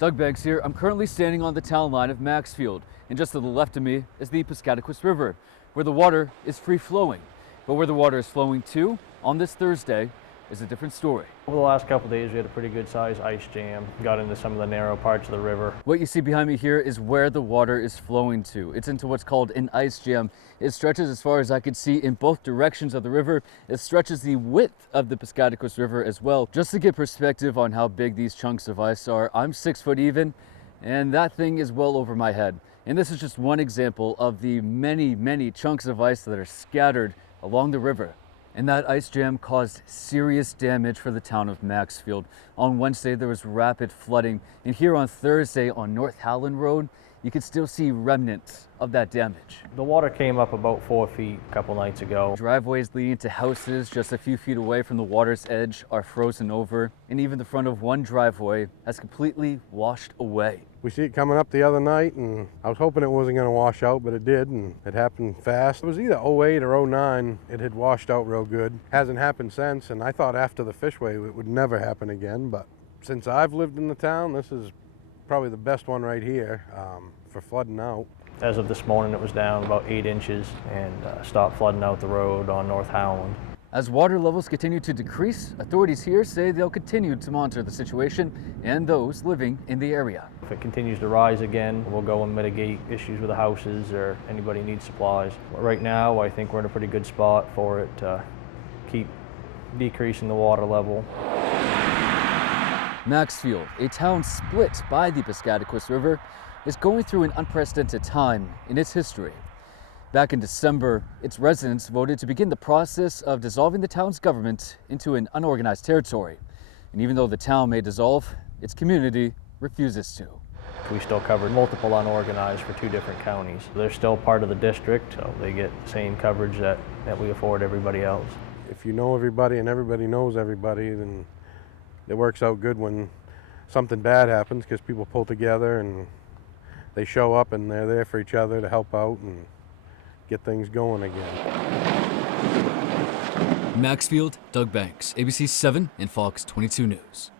Doug Banks here. I'm currently standing on the town line of Maxfield, and just to the left of me is the Piscataquis River, where the water is free flowing. But where the water is flowing to on this Thursday is a different story. Over the last couple of days, we had a pretty good sized ice jam, got into some of the narrow parts of the river. What you see behind me here is where the water is flowing to. It's into what's called an ice jam. It stretches as far as I could see in both directions of the river. It stretches the width of the Piscataquis River as well. Just to get perspective on how big these chunks of ice are, I'm 6 foot even, and that thing is well over my head. And this is just one example of the many chunks of ice that are scattered along the river. And that ice jam caused serious damage for the town of Maxfield. On Wednesday, there was rapid flooding. And here on Thursday on North Howland Road, you can still see remnants of that damage. The water came up about 4 feet a couple nights ago. Driveways leading to houses just a few feet away from the water's edge are frozen over. And even the front of one driveway has completely washed away. We see it coming up the other night, and I was hoping it wasn't going to wash out, but it did, and it happened fast. It was either 08 or 09. It had washed out real good. Hasn't happened since, and I thought after the fishway it would never happen again, but since I've lived in the town, this is probably the best one right here for flooding out. As of this morning, it was down about 8 inches and stopped flooding out the road on North Howland. As water levels continue to decrease, authorities here say they'll continue to monitor the situation and those living in the area. If it continues to rise again, we'll go and mitigate issues with the houses or anybody needs supplies. But right now, I think we're in a pretty good spot for it to keep decreasing the water level. Maxfield, a town split by the Piscataquis River, is going through an unprecedented time in its history. Back in December, its residents voted to begin the process of dissolving the town's government into an unorganized territory. And even though the town may dissolve, its community refuses to. We still covered multiple unorganized for 2 different counties. They're still part of the district, so they get the same coverage that we afford everybody else. If you know everybody and everybody knows everybody, then it works out good when something bad happens, because people pull together and they show up and they're there for each other to help out and get things going again. Maxfield, Doug Banks, ABC 7 and Fox 22 News.